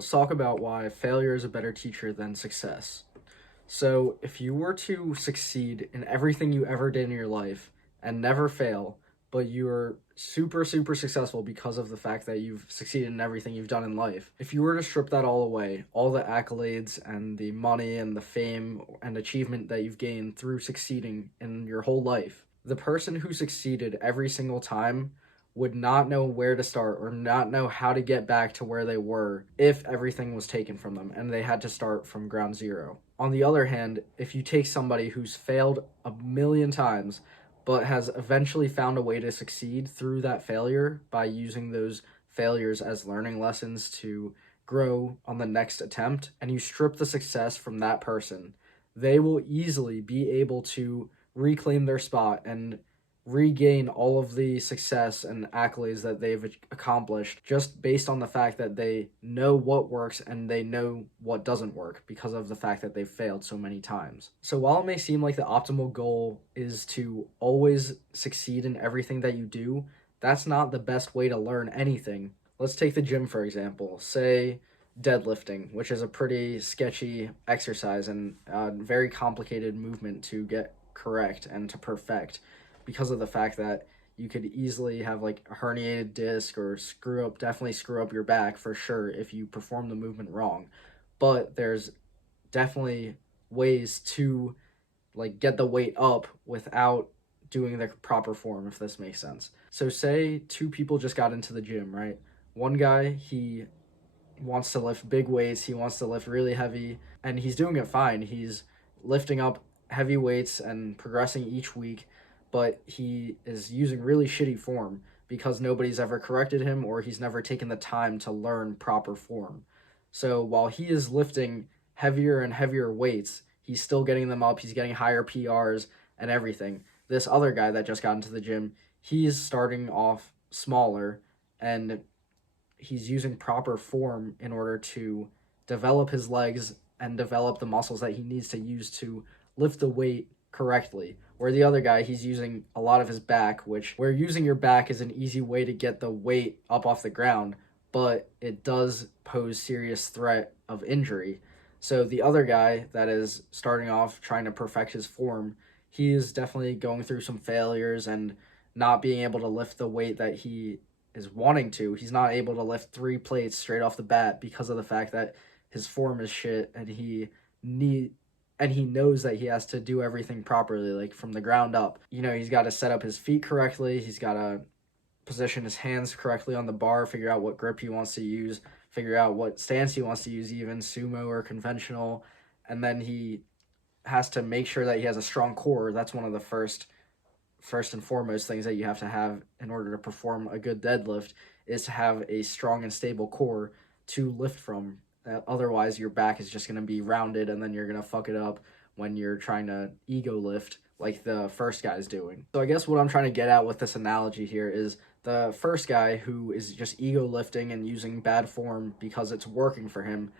Let's talk about why failure is a better teacher than success. So, if you were to succeed in everything you ever did in your life and never fail, but you're super, super successful because of the fact that you've succeeded in everything you've done in life, if you were to strip that all away, all the accolades and the money and the fame and achievement that you've gained through succeeding in your whole life, the person who succeeded every single time would not know where to start or not know how to get back to where they were if everything was taken from them and they had to start from ground zero. On the other hand, if you take somebody who's failed a million times but has eventually found a way to succeed through that failure by using those failures as learning lessons to grow on the next attempt, and you strip the success from that person, they will easily be able to reclaim their spot and regain all of the success and accolades that they've accomplished just based on the fact that they know what works and they know what doesn't work because of the fact that they've failed so many times. So while it may seem like the optimal goal is to always succeed in everything that you do, that's not the best way to learn anything. Let's take the gym for example. Say deadlifting, which is a pretty sketchy exercise and a very complicated movement to get correct and to perfect because of the fact that you could easily have like a herniated disc or definitely screw up your back for sure if you perform the movement wrong. But there's definitely ways to like get the weight up without doing the proper form, if this makes sense. So say two people just got into the gym, right? One guy, he wants to lift big weights, he wants to lift really heavy, and he's doing it fine. He's lifting up heavy weights and progressing each week, but he is using really shitty form because nobody's ever corrected him or he's never taken the time to learn proper form. So while he is lifting heavier and heavier weights, he's still getting them up, he's getting higher PRs and everything. This other guy that just got into the gym, he's starting off smaller and he's using proper form in order to develop his legs and develop the muscles that he needs to use to lift the weight correctly. Where the other guy, he's using a lot of his back, which where using your back is an easy way to get the weight up off the ground, but it does pose serious threat of injury. So the other guy that is starting off trying to perfect his form, he is definitely going through some failures and not being able to lift the weight that he is wanting to. He's not able to lift 3 plates straight off the bat because of the fact that his form is shit and he knows that he has to do everything properly, like from the ground up. You know, he's got to set up his feet correctly. He's got to position his hands correctly on the bar, figure out what grip he wants to use, figure out what stance he wants to use, even sumo or conventional. And then he has to make sure that he has a strong core. That's one of the first and foremost things that you have to have in order to perform a good deadlift is to have a strong and stable core to lift from. Otherwise, your back is just going to be rounded and then you're going to fuck it up when you're trying to ego lift like the first guy's doing. So I guess what I'm trying to get at with this analogy here is the first guy who is just ego lifting and using bad form because it's working for him.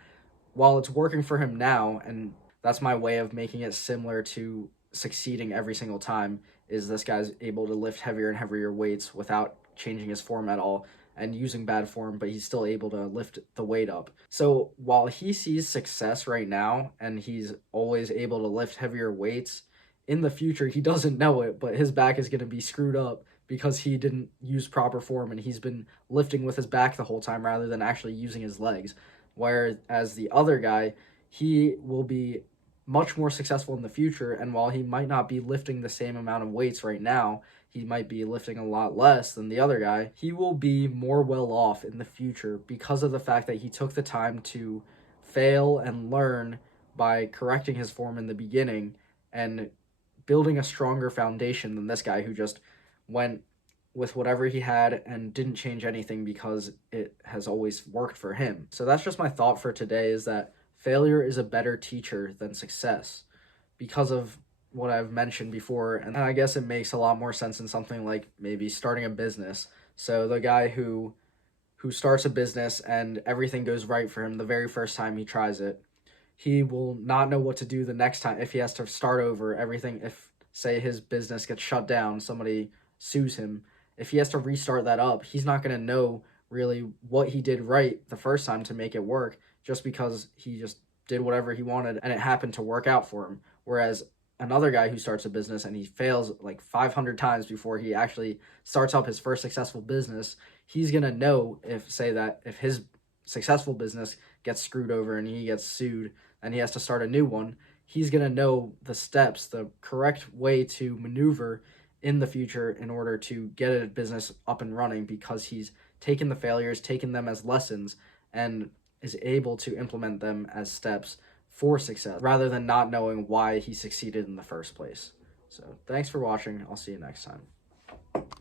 While it's working for him now, and that's my way of making it similar to succeeding every single time, is this guy's able to lift heavier and heavier weights without changing his form at all and using bad form, but he's still able to lift the weight up. So while he sees success right now and he's always able to lift heavier weights, in the future he doesn't know it, but his back is going to be screwed up because he didn't use proper form and he's been lifting with his back the whole time rather than actually using his legs. Whereas the other guy, he will be much more successful in the future, and while he might not be lifting the same amount of weights right now, he might be lifting a lot less than the other guy, he will be more well off in the future because of the fact that he took the time to fail and learn by correcting his form in the beginning and building a stronger foundation than this guy who just went with whatever he had and didn't change anything because it has always worked for him. So that's just my thought for today, is that failure is a better teacher than success because of what I've mentioned before. And I guess it makes a lot more sense in something like maybe starting a business. So the guy who starts a business and everything goes right for him the very first time he tries it, he will not know what to do the next time if he has to start over everything. If say his business gets shut down, somebody sues him, if he has to restart that up, he's not going to know really what he did right the first time to make it work, just because he just did whatever he wanted and it happened to work out for him. Whereas another guy who starts a business and he fails like 500 times before he actually starts up his first successful business, he's going to know, if his successful business gets screwed over and he gets sued and he has to start a new one, he's going to know the steps, the correct way to maneuver in the future in order to get a business up and running, because he's taken the failures, taken them as lessons, and is able to implement them as steps for success rather than not knowing why he succeeded in the first place. So thanks for watching. I'll see you next time.